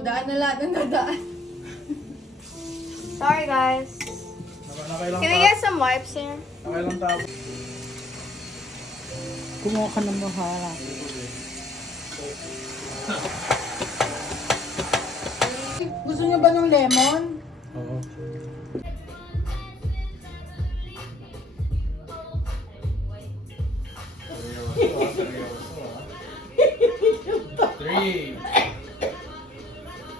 daan na lahat ng dadaan. Sorry, guys. Nakailang Can we get some wipes here? Nakailang tao. Kumuha ka ng mahala. Gusto niyo ba ng lemon? Oo. Three.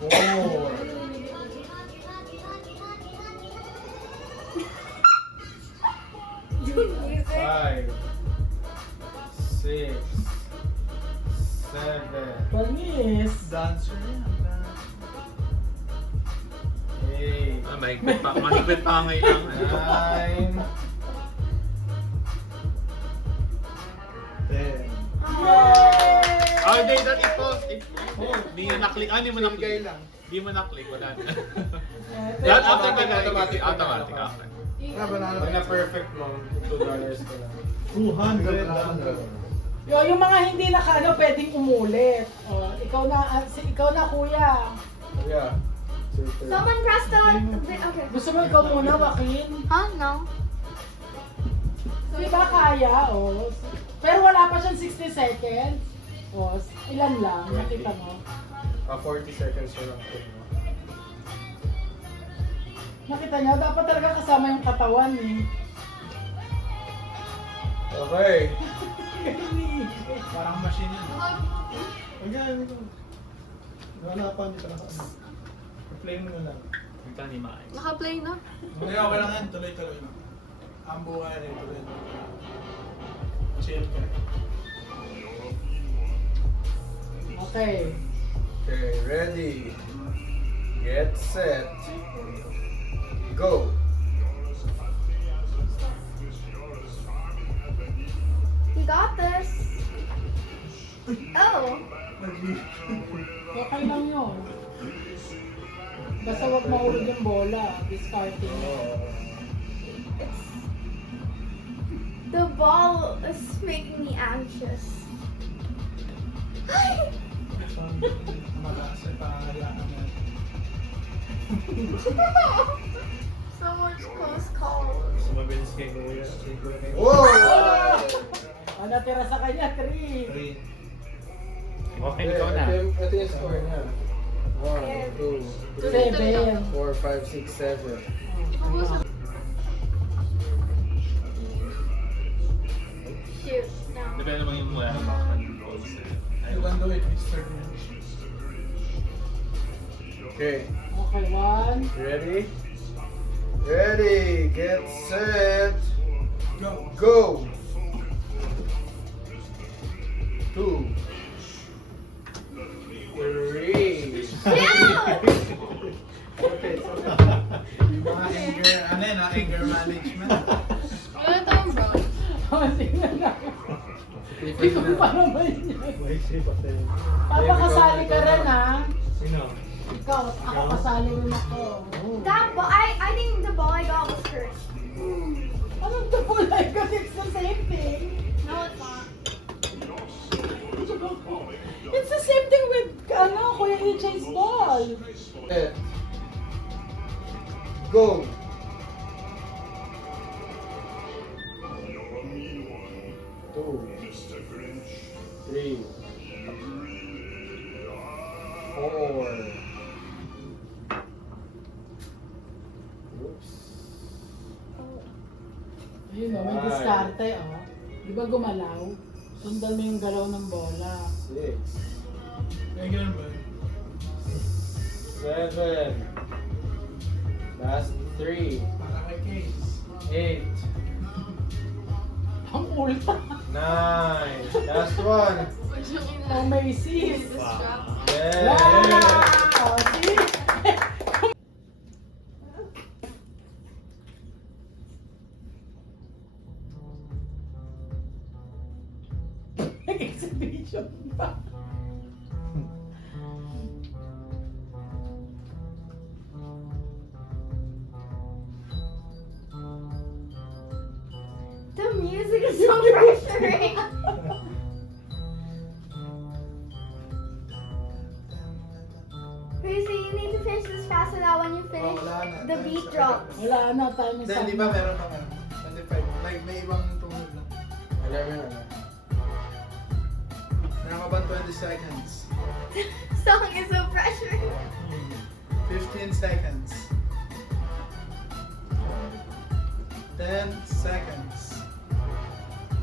Four. Five. Six. Seven. Panis. Dancer yan. Eight. Mahigpit pa ngayon. Nine. 10. Oh, hindi, that it falls. Hindi mo na-click. Hindi mo na-click. Bigay lang. Hindi mo na-click. Wala na. Yan, Automatic. automatic. Okay. Pag na-perfect mo, $2 ka lang. 200. Yung mga hindi pwedeng umulit. Oh, ikaw na kuya. Yeah. Someone press the... Okay. Gusto mo ikaw muna, Joaquin? Huh? No. Di ba kaya? Oh. Pero wala pa siyang 60 seconds. Oh, ilan lang? Nakita mo? 40 seconds na lang. Nakita niyo? Dapat talaga kasama yung katawan eh. Okay. Parang machine yun. Ayan, ito. Hanapan dito na. Play mo lang. Ito ni Maay. Naka-play na. Hindi, okay lang yan. Tuloy-tuloy na. Ang buhay rin, tuloy. Chill ka. Okay. Okay, ready. Get set. Go. You got this. Oh. Okay lang yun. Basta wag mahulog yung bola. Discarding mo. The ball is making me anxious. So much close calls. Sumabilis kay Kuya. Whoa! Ang natira sa kanya, 3. Okay, ikaw na. Ito yung score niya. 1, 2, 3, 7. 4, 5, 6, 7. Shoot. No. Depende naman yung mula ng back controls. You can do it, Mr. Okay, Okay, 1. ready? Ready, get set, go! 2, 3. Okay, so yung mga anger management. Wala tayong brown. Oh, sige na. Ikaw pa naman yan. Papakasali ka rin ha. Sino? Ikaw, ako kasali rin ako. That ball, I think the ball I got was hurt. Anong tupulay ka? It's the same thing. No, it's not. It's the same thing with, Kuya EJ's ball. Set, go! 2, 3, 4. Oops. Ayun o, may diskarte o. Di ba gumalaw? Sundan mo yung galaw ng bola. 6, Ay, ganun ba? 7. Last 3. 8. Ang ulta. 9. Last one. Oh, may sis. Yeah. Wow! See? Nag-exhibition pa. The music is so pressuring. Wait, na. The beat drops. Wala na, time is Then, up di ba na. meron pang ano? 25. May ibang tungkol na. Alam mo na. Meron ka ba 20 seconds? Song is so pressure. 15 seconds. 10 seconds.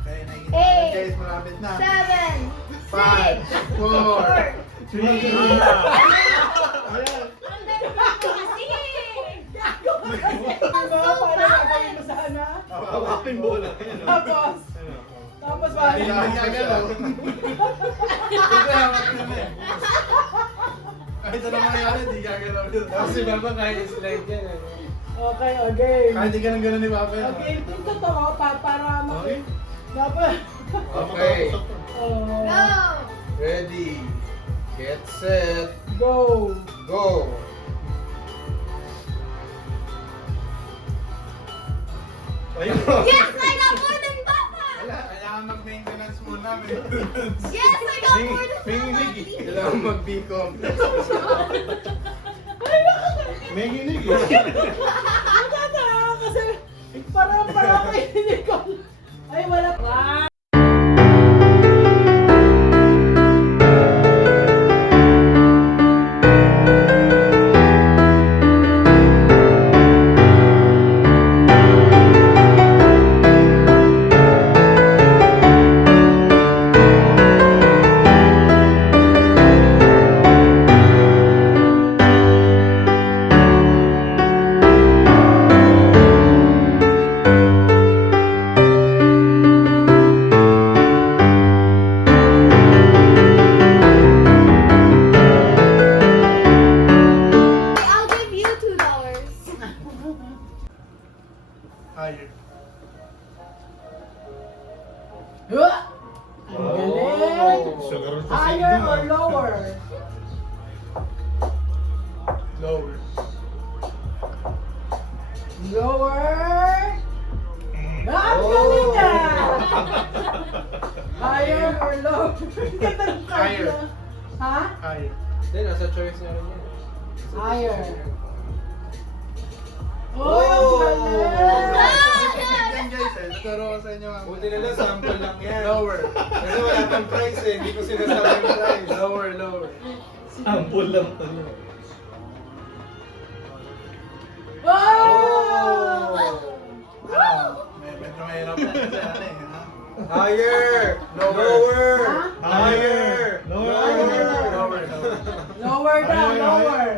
Okay, nakikita natin Eight, guys, malapit na. 7, 5, 4, 3, Diba? Paano gagawin mo sana? Hawakin mo lang. Tapos Ay, paano? gagalaw. Ito, hawak na na eh. Kahit ano mangyari, di gagalaw yun. Tapos si Papa kaya slide yan. Okay, okay. Kahit di ka nang gano'n ni Papa yun. Okay, ito totoo para Okay. dapat. Okay. Oh, Go! Ready. Get set. go. Go. Ayun. Yes, I got more than Papa! Wala, kailangan mag-maintenance muna. Maintenance. Yes, I got more than Menginig. Papa! Kailangan mag-become. Menginig. Nakakatawa kasi parang kayo hindi ko. Ay, wala. I'll give you $2. Higher. Huh? Ang galing. Higher or lower? Lower. Lower. Ang galing niya. Higher or lower? Ang ganda ng card Higher. niya. Ha? Higher. Hindi, nasa choice niya rin yan. Higher. Oh, ang galing. Yan guys eh, naturo ko sa inyo. Buti nila, sample lang yan. Lower. Kasi wala kang price eh. Hindi ko sinasabi yung price. Lower, lower. Sample lang to. Oh! Medyo mahirap na kasi ano eh. ha? Higher! Lower. Lower! Ha? Higher! Lower, lower. Lower daw, lower.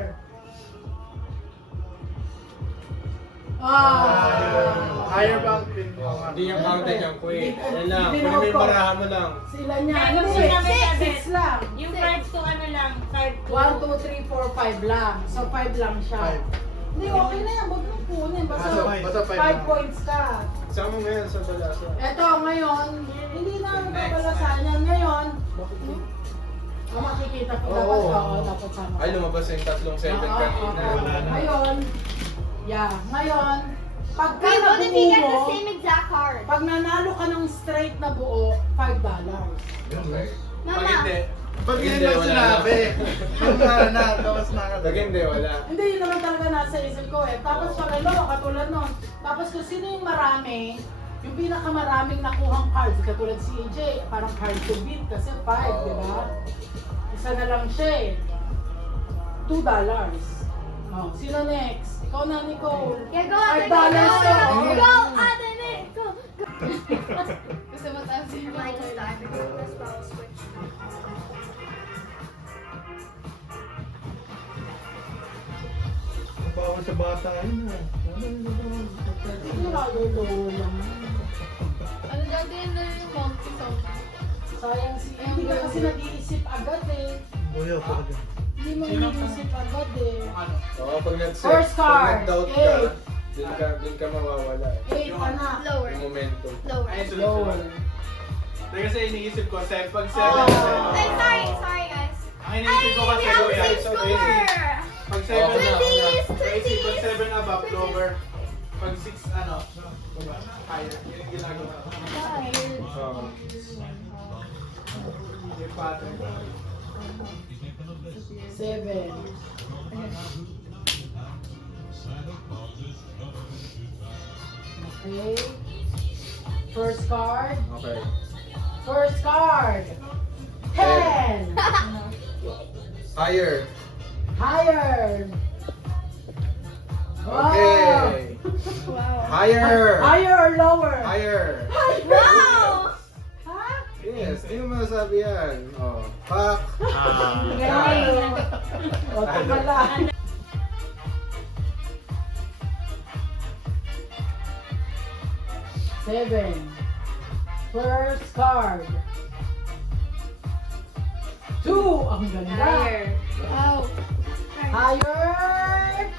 Ah. Higher ba ang pin? Hindi yung counted yung queen. Yan lang. Hindi Kung na may ako. marahan mo lang. Sila niya. Ano Hindi, sila may six lang. Yung 5 to ano lang, 5 to... 1, 2, 3, 4, 5 lang. So 5 lang siya. 5. Hindi, okay na yan. Huwag mong kunin. Basta Basta 5 5 points ka. Sama mo ngayon sa balasa. Eto, ngayon, hindi na magpapalasan yan. Ngayon, makikita ko dapat. Oo. Oo, dapat sama. Ay, lumabas yung 3-7 kanina. Ngayon, ngayon, pagka Wait, what if you get the nabuo same mo, exact card? pag nanalo ka ng straight na buo, $5. Okay. Pag Mama, hindi. Pag Hindi, hindi lang wala sinabi. Pag wala na, tapos na ka. Pag hindi, wala. Hindi, yun naman talaga nasa isip ko eh. Tapos pag ano, katulad nun. Tapos kung sino yung marami, yung pinakamaraming nakuhang cards, katulad si AJ, parang hard to beat kasi 5, di ba? Isa na lang siya eh. $2. Oh, sino next? Ikaw na, Nicole. yeah, go $5 Ate, to. go, Ate, Nick, go. Gusto mo tayo sa inyo. Mine is dark. That's why I'll switch. Bawal sa bata yun ah. Sigurado lower lang. Ano dati yun na yung monkey something? Sayang si hindi ka kasi nag-iisip agad eh. Hindi mo iniisip agad eh. Ano? Oo, pag nag-set, First pag card. nag-doubt Eight. ka, dun ka mawawala eh. 8, anak. Lower. Yung momentum. Lower. Ay, Lower. sunod-sunod. Hindi kasi iniisip ko, pag 7, Oh. Ay, sorry guys. Ang iniisip ko kasi we have the kuya, same so score. easy. Pag 7 Okay na, okay na. Crazy, pag 7 above, lower. Pag 6, ano, baba, higher. Yun yung ginagawa ko. Oo. Yung pattern. 7. Okay. First card. Okay. First card. 10. Higher. Higher. Wow. Okay. Wow. Higher. Higher or lower? Higher. Wow! Ha? Yes, hindi mo masabi yan. Oh. Pak. Galing. O, tumala. Seven. First card. 2. Ang ganda. Higher. Wow. Higher.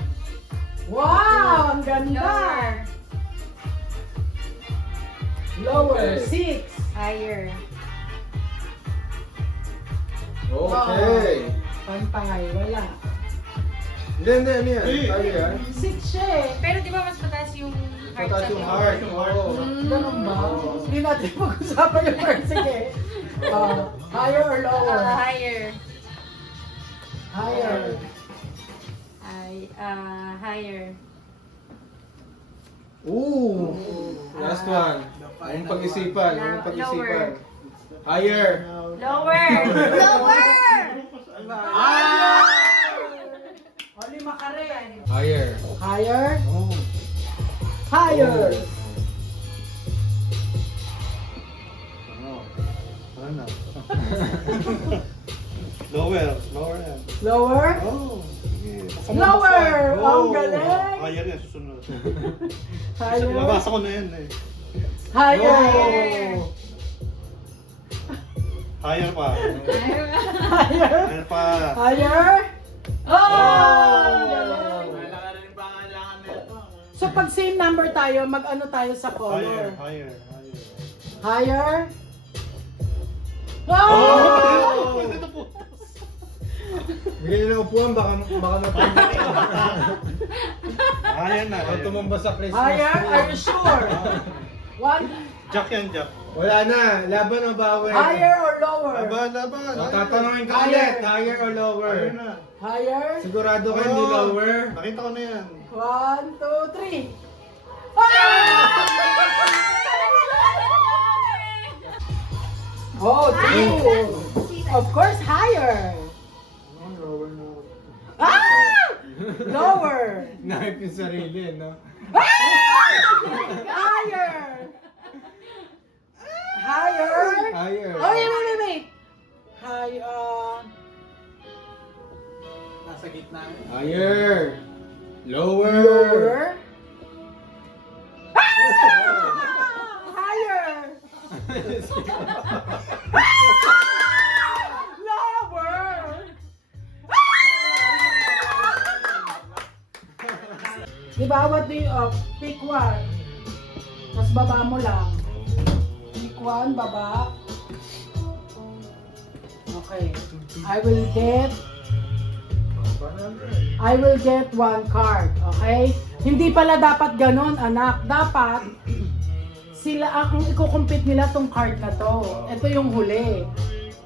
Wow, ang ganda. Lower. 6. Higher. Okay. Pantay, wala. Hindi, ano yan? Tayo yan. 6 siya eh. Pero di ba mas mataas yung heart Mataas sa yung akin? heart. Oo. Ganun ba? Hindi natin pag-usapan yung first. Sige. Higher or lower? Higher. Higher. Higher. Ooh. Last one. Ang pag-isipan. Ang pag-isipan. Higher. Lower. Lower! O, 5 ka rin. Higher. Higher. Oh. Higher. Ano? Lower. Lower yan. Lower. Oh. Sige. Lower. Ang galing. Higher yan, susunod. Higher. Nabasa ko na yan eh. Higher. Oh. Higher pa. Higher. Higher pa. Higher. Oh! Ang galing. So pag same number tayo, mag-ano tayo sa Higher. color? Higher. Higher. Oh! Oh! Ito po. Bigyan niyo ng upuan, baka natin. Higher na. Baka tumamba sa Christmas. Higher? Are you sure? One. Jack yan, Jack. Wala na. Laban o bawi? Higher or lower? Laban, laban. Tatanungin ka Higher. ulit. Higher or lower? Higher na. Higher. Sigurado ka hindi Oh. lower? Nakita ko na yan. 1, 2, 3. Oh, 2. Of course, higher. Lower na. Ah! Lower. Naip yung sarili, no? Higher. Higher. Higher. Oh, wait. Higher. Nasa gitna. Higher. Lower. Lower. Higher. Lower. Di ba, what do you, pick one. Tapos baba mo lang. Pick one, baba. Okay. I will get 1 card. Okay? Hindi pala dapat ganon, anak. Dapat, sila ang iko-compete nila tong card na to. Ito yung huli.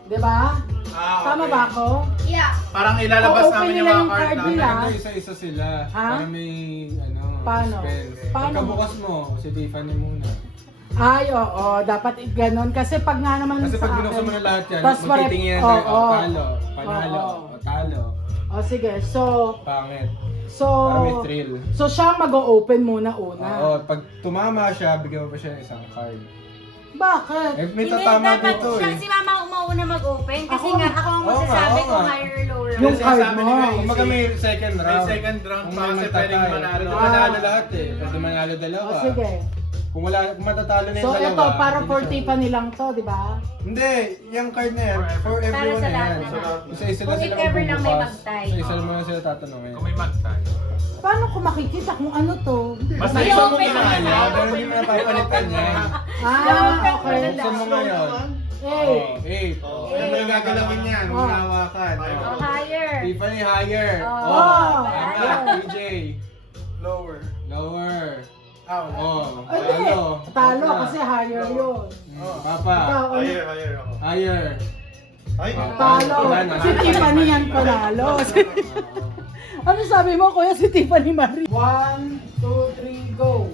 Di ba? Tama ba ako? Yeah. Parang ilalabas Oo, namin open yung nila mga yung card card namin. nila. Ano, isa-isa sila. Ha? Para may, ano, Paano? suspense. Paano? Pagkabukas mo, si Tiffany muna. Ay, oo. Dapat ganon. Kasi pag nga naman Kasi sa pag akin. binuksan mo na lahat yan, tas magtitingin oo, tayo, oo. talo, panalo, Oo. talo, O sige, so, pangit. Para may thrill. so siya mag-o-open muna una. Oo, pag tumama siya, bigyan mo pa siya ng isang card. Bakit? Eh, may Hindi, tatama dapat dito siya, eh. si Mama ang mauna mag-open. Kasi Ako- nga, ako ang Oo nga, masasabi oo kung nga. higher or lower. Yung Kasi card sabi mo. ni Gracie, Kumbaga may second may round. second round Kung pa may kasi pwedeng magtatay. manalo. Pwede manalo lahat eh. Pwede manalo dalawa. O sige. Kung wala, kung matatalo na So yung dalawa. ito, para hindi for siya- Tiffany lang to, di ba? Hindi, yung card na yan, for everyone sa na lahat yan. na lahat. Isa-isa lang Kung sila if ever lang may magbubukas. magtay. Isa-isa lang muna sila tatanungin. Kung may magtay. Paano ko makikita kung ano to? Basta May isa mo open ginahan naman. yan. Pero hindi mo napapalitan yan. Okay. Buksan mo ngayon. Hey. Oh, 8. Ano mo yung gagalawin yan? Huwag Oh. nahawakan. Oh, higher. Tiffany, higher. Oh. Oh. Tama, PJ. Lower. Lower. Ah, Oh, Hindi. talo. Talo Papa. kasi higher yun. Papa. Ikaw, ano? Higher ako. Higher. Ay, Talo. Wala na. Si Tiffany yan panalo. Ano sabi mo, kuya, si Tiffany Marie? 1, 2, 3, go.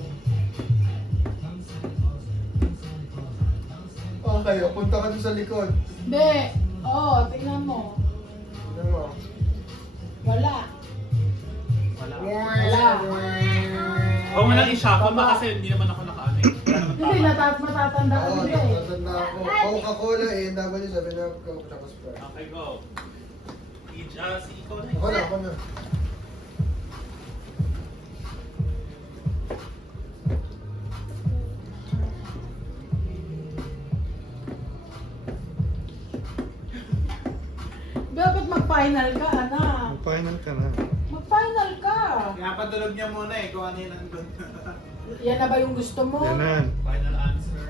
kayo. Punta ka doon sa likod. Hindi. Oo, tingnan mo. Tignan mo. Wala. Wala. Wala. Huwag mo lang i-shuffle ba kasi hindi naman ako nakaano eh. Wala naman Hindi, tama. matatanda ko Oo, nila eh. tatanda ako. Coca-Cola, A&W, 7up, Coke, tsaka Sprite. Okay, go. Si ikaw na Ako na, ako na. Dapat mag-final ka, anak. Mag-final ka na. Mag-final ka. Kaya patulog niya muna eh, kung ano yung nandun. Yan na ba yung gusto mo? Yan na. Final answer.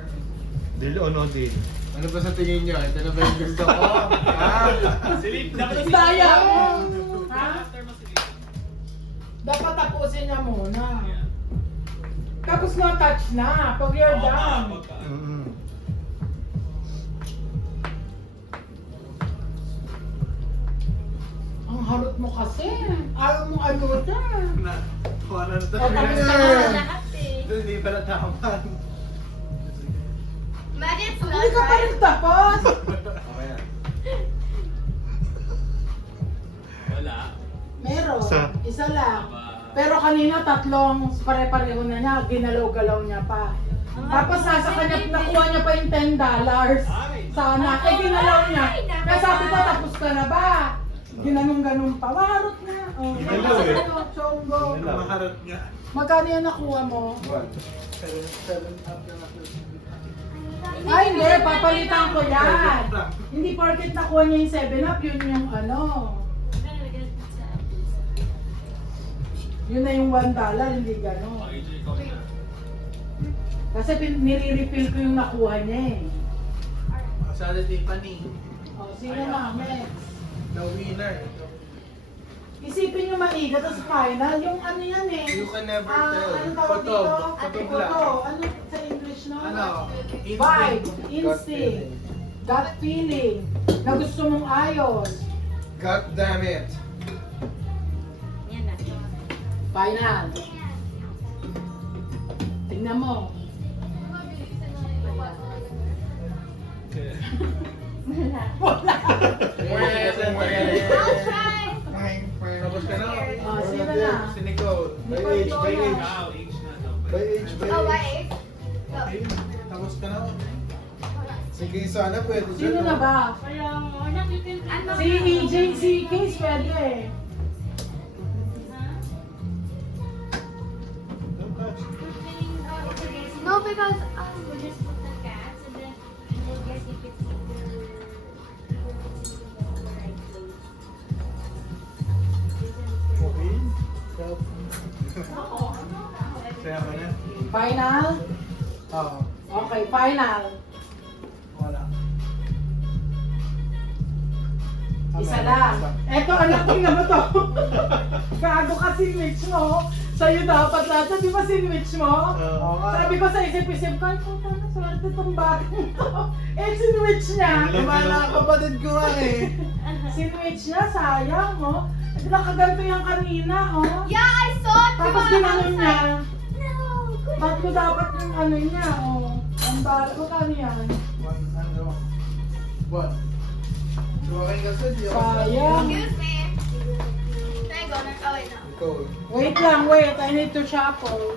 Deal o no deal? Ano ba sa tingin niyo? Ito na ba yung gusto ko? Silip, dapat na Daya mo. Ha? After mo silip. Dapat tapusin niya muna. Yeah. Tapos na touch na. Pag you're Oo nga, done. pagka- Mm-hmm. Ang harot mo kasi. Ayaw mo ayusin. Na, kung ano na O, tapos ka na. Lahat eh. Hindi pala tama. Imagine it's Hindi ka pa rin tapos. Okay yan. Wala. Meron. Isa. Isa lang. Aba. Pero kanina tatlong pare-pareho na niya. Ginalaw-galaw niya pa. Tapos nasa kanya, nakuha niya pa yung $10. Sana. Eh, ginalaw niya. Kaya sabi ko, tapos ka na ba? Ginanong-ganong pa. Maharot na. Oh, Ginalaw eh. Chongo. Ginalaw. Maharap niya. Magkano yan nakuha mo? 7up na ako. Ay, hindi. Papalitan ko yan. Hindi porket nakuha niya yung 7-up, yun yung ano. Yun na yung $1, hindi gano'n. Okay, Jay, ikaw na. Kasi nire-refill ko yung nakuha niya eh. Kasali Tiffany. O, sino na? Next. The winner. Isipin nyo maigi, tapos final, yung ano yan eh. You can never tell. Anong tawag Photo. dito? Photo Photo. lang. Ano sa English no? Ano? Vibe, instinct, gut feeling, na gusto mong ayos. God damn it. Yan na. Final. Tingnan mo. I'll try. Tapos ka na. Oh, sino na? Si Nicole. By Nicole age, by Jonas. age. Ikaw, age na daw. By age, by Oh, age. wait. Go. Okay, tapos ka na. Sige, sana pwede Sino dyan, na no? ba? Kaya mo, anak, you can Ano? Si EJ, si Case pwede eh. Don't touch. No, because We'll just put the cats and then guess if it's in the right place. Okay. Kaya ka na? Final? Oo. Okay, final. Wala. Isa lang. Eto, anak, tingnan mo to. Gago ka sinwitch mo. Sa'yo dapat lahat. Di ba sinwitch mo? Oo nga. Sabi ko sa isip-isip ko, ay puta na, swerte tong batang to. Eh, sinwitch niya. Lumala ang kapatid ko nga eh. Sinwitch niya, sayang, oh. At nakaganto yan kanina, oh. yeah, I saw it. Tapos ginanon niya. No. Tatlo dapat yung ano niya, oh. Ang bata ko kano yan. One, ano? One. So, okay kasi, di ako. Sayang. Excuse me. Can I go now? Oh wait, no. Nicole. Wait lang, wait. I need to shuffle.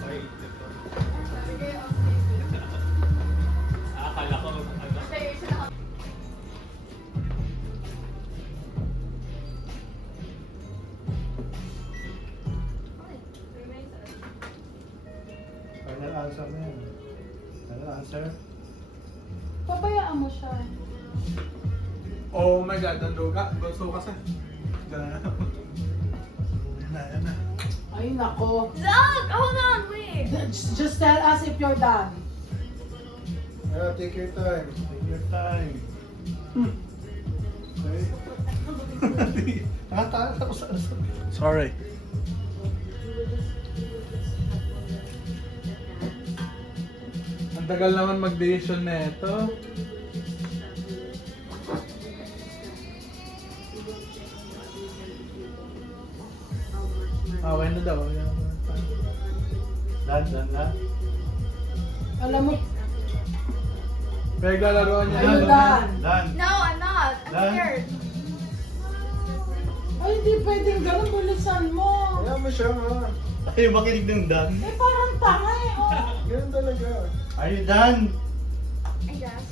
Okay, ito. Akala ko, ano. Final answer na yan. Final answer. Pabayaan mo siya. Oh my God, nandun ka. Gusto ka sa. Diyan na. Yan na, yan na. Ay, nako. Look, hold on, wait. Just tell us if you're done. Yeah, take your time. Take your time. Okay. Nakatakas ako sa ano. Sorry. Ang tagal naman mag-decision na ito. Okay na daw. Dan. Alam mo, Pinaglalaroan niya. ayun Dan. Dan. No, I'm not. I'm Dan. scared. Ay, hindi pwedeng ganun, bulisan mo. Kaya mo siya nga. Ayaw makinig ng Dan. Eh, parang tanga eh. Oh. Ganun talaga. Are you done? I guess.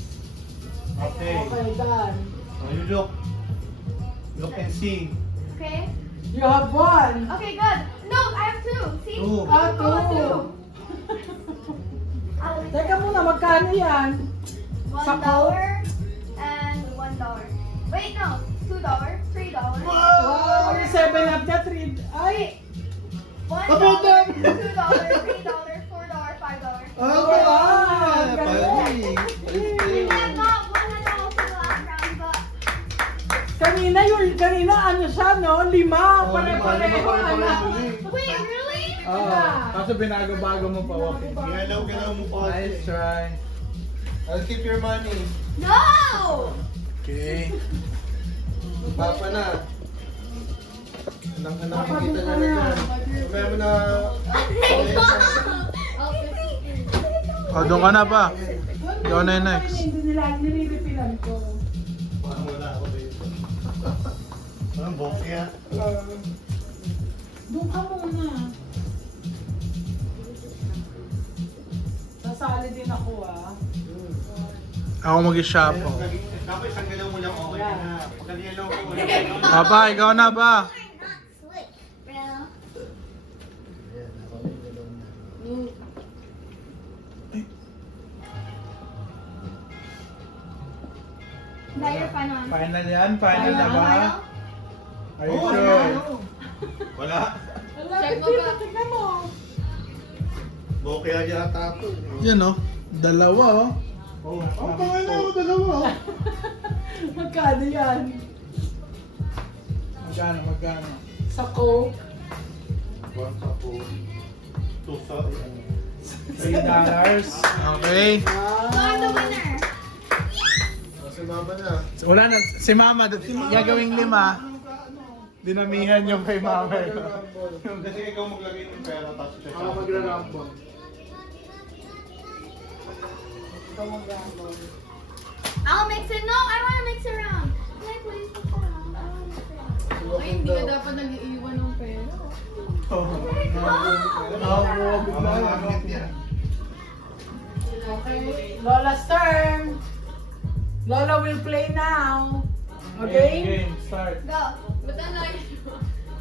Okay. Okay, Dan. Now you look. Look and see. Okay. You have one. Okay, good. No, I have two. See? Two. Ah, Oh, two. two. I'll Teka muna, magkano yan? $1 and $1. Wait, no. $2, $3. Wow, yung 7 up na 3. Ay, $1, About that. $2, $3, $4, $5. wow, galing. We had not one at all for the last round, but Kanina ano siya, no? 5. Pare-pareho, ano? wait, really? Kaso binago-bago mo pa, Waki. Galaw mo pa. Nice try. I'll keep your money. No! Okay. Papa na. Anak Papa, kita buka na na. na. Kaya mo na. Oh, doon ka na ba? Ikaw na yung next. Hindi nila, nililipilan ko. Parang wala ako dito. Parang bokeh ah. Doon ka muna. Sasali din ako, ah. Ako mag-shapo. Dapat isang galaw mo lang okay na. Pag yellow ko, wala. Papa, ikaw na ba? Now you're final answer. Final yan? Final na ba? Final? Are you sure? Wala. Wala, Check mo tignan ba? mo, tignan mo. Bokeh aja yata ako. Yan oh. Dalawa oh. Oh, ang pangay na ako dalawa. Magkano yan? Magkano? Sa Coke? One po. Two sa $3. Okay. So I'm the winner. Si Mama na. Wala na. Si Mama, gagawing 5. Dinamihan yung kay Mama. Kasi ikaw maglagay ng pera tapos siya. Ako magra-rambol. I'll mix it. No, I want to mix it around. Can I please mix it around? I want to mix it around. Ay, hindi ka dapat nag-iiwan ng pera. Okay. Lola's turn. Lola will play now. Okay? Game, start. Go. Ba't ang layo?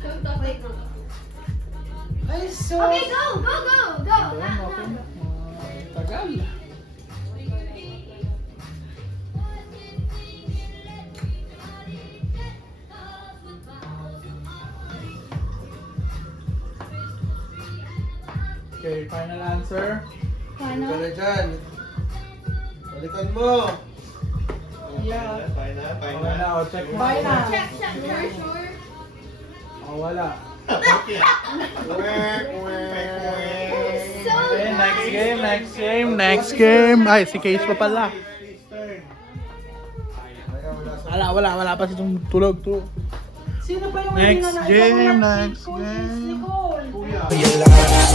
Don't talk like Ay, so... Okay, go, go, go, go. Now, Okay now. na. Tagal. Okay, final answer. Final. Ka na dyan. Balikan mo. Yeah. Wala na, o check mo. Bye na. Check, check, You're check. sure? O wala. So Okay, nice. next game. Ay, si Case pa pala. Wala pa siyang tulog to. Sino pa yung Next hindi na game, ikaw, next Nicole, game. Nicole. Kuya. Your life.